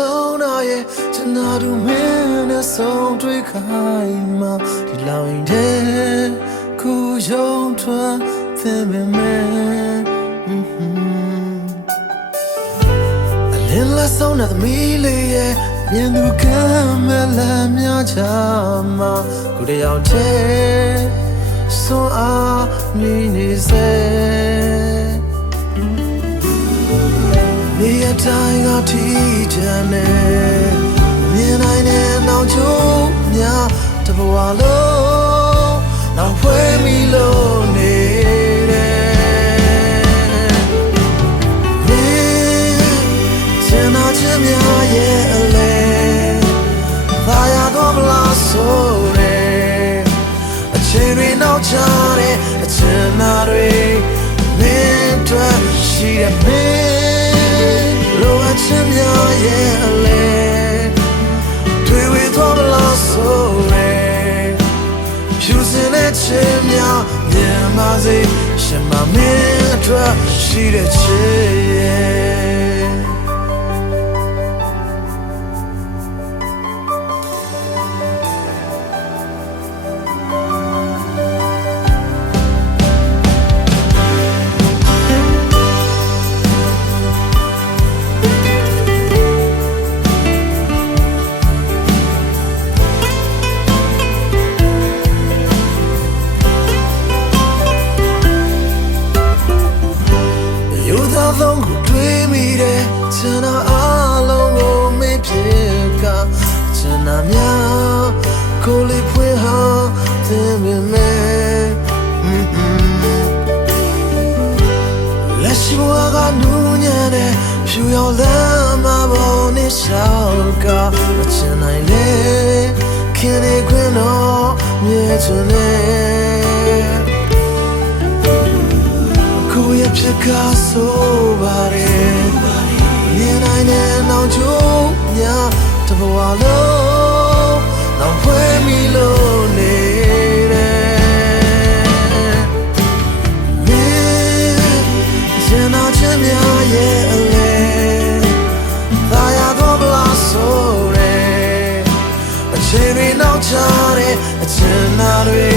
alone I tonight to me a song to kaima di lawing de ku yong twa them me in la song at me le yen du kam la mya cha ma ku de yaw the so a mi ni se me a time got teacher neမြင်နိုင်တဲ့နောက်ကျိုးများတဘဝလုံးနောက်ဖွေးမိလို့နေတယ်မြင်ချင်နာချင်များရဲ့အလဲသာယာတော့မလားဆိုတဲ့အချိန်တွေနောက်ချတဲ့အချင်နာတွေမင်းတို့ရှိတဲ့မင်းလိုအပ်ချင်များရဲ့အလဲရှင်မမင်းအတွက်ရှိတဲ့ချစ်ရဲ့လုံးကိုတွေးမိတယ်ချင်တာအလုံးကိုမဖြစ်ကချင်တာများကိုလေးဖွင့်ဟာတင်ပေမဲ့လက်ရှိဘဝကနူးညံ့တဲ့ဖြူရောင်လမ်းမပေါ်နေရှောက်ကမချင်နိုင်လေခင်နေခွင့်တော့မြဲချင်လေဖြစ်ကားဆိုပါတယ်မြင်နိုင်တဲ့နောက်ကျိုးများတဘဝလုံးနောက်ဖွေးမိလို့နေတယ်မင်းရင်နာချင်များရဲ့အလဲသာယာတော့မလားဆိုတဲ့အချိန်တွေနောက်ချတဲ့အချင်နာတွေ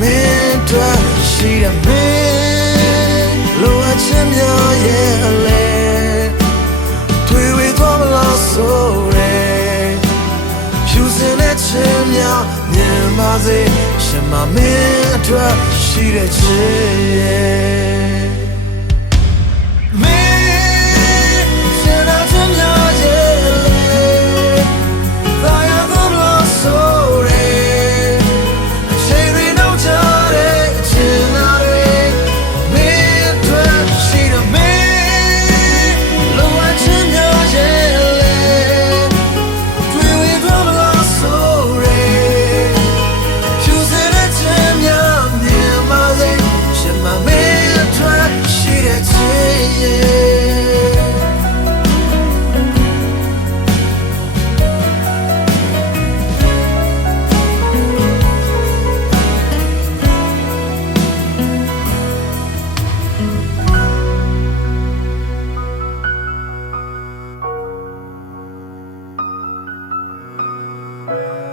မင်းတို့ရှိတဲ့မင်းလိုအပ်ချင်များရဲ့အလဲတွေ့ဝေသွားမလားဆိုတဲ့ဖြူစင်တဲ့ချင်များမြင်ပါစေရှင်မမင်းအတွက်ရှိတဲ့ချစ်ရဲ့မင်းရှင်နာချင်များရဲ့အလဲသာယာသွားမလားဆိုတဲ့အချိန်တွေနောက်ချတဲ့အချင်နာYeah.